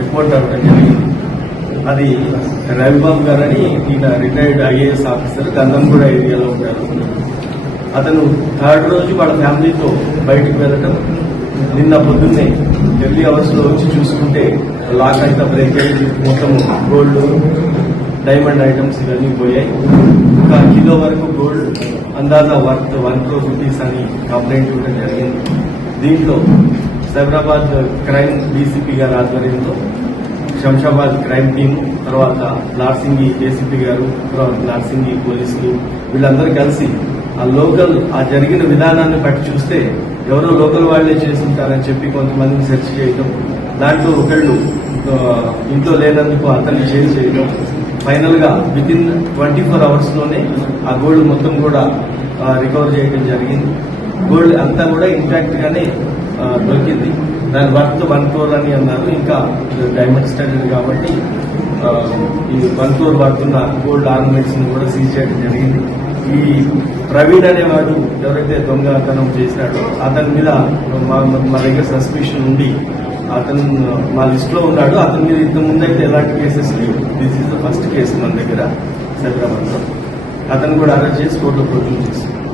Report అవ్వడం జరిగింది. అది రవిబాబు గారు అని ఈయన రిటైర్డ్ ఐఏఎస్ ఆఫీసర్ గంధంగూడ ఏరియాలో ఉంటారు అతను థర్డ్ రోజు వాళ్ళ ఫ్యామిలీతో బయటకు వెళ్ళటం నిన్న పొద్దున్నే ఢిల్లీ అవర్స్ వచ్చి చూసుకుంటే లాక్ అంతా బ్రేక్ అయ్యి మొత్తం గోల్డ్ డైమండ్ ఐటమ్స్ ఇవన్నీ పోయాయి. ఒక కిలో వరకు గోల్డ్ అందాజా వర్త్ వన్ క్రోర్ రూపీస్ అని కంప్లైంట్ ఇవ్వడం జరిగింది. దీంట్లో సైబరాబాద్ క్రైమ్ డీసీపీ గారి ఆధ్వర్యంలో శంషాబాద్ క్రైమ్ టీమ్ తర్వాత లార్సింగి ఏసీపీ గారు తర్వాత లార్సింగి పోలీసులు వీళ్ళందరూ కలిసి ఆ లోకల్ ఆ జరిగిన విధానాన్ని బట్టి చూస్తే ఎవరో లోకల్ వాళ్ళే చేస్తుంటారని చెప్పి కొంతమందిని సెర్చ్ చేయడం దాంట్లో ఒకళ్ళు ఇంట్లో లేనందుకు అతన్ని చేంజ్ చేయడం ఫైనల్గా విత్ ఇన్ ట్వంటీ ఫోర్ అవర్స్లోనే ఆ గోల్డ్ మొత్తం కూడా రికవర్ చేయడం జరిగింది. గోల్డ్ అంతా కూడా ఇంటాక్ట్ గానే దొరికింది. దాని వర్త్ వన్ క్రోర్ అని అన్నారు. ఇంకా డైమండ్ స్టడీ కాబట్టి ఈ వన్ క్రోర్ పడుతున్న గోల్డ్ ఆర్నమెంట్స్ని కూడా సీజ్ చేయడం జరిగింది. ఈ ప్రవీణ్ అనేవాడు ఎవరైతే దొంగతనం చేశాడో అతని మీద మా మా దగ్గర సస్పిషన్ ఉండి అతను మా లిస్ట్లో ఉన్నాడు. అతని మీద ఇంత ముందు అయితే ఎలాంటి కేసెస్ లేవు. This is the first case మన దగ్గర హైదరాబాద్లో అతను కూడా అరెస్ట్ చేసి కోర్టులో ప్రొడ్యూస్ చేశారు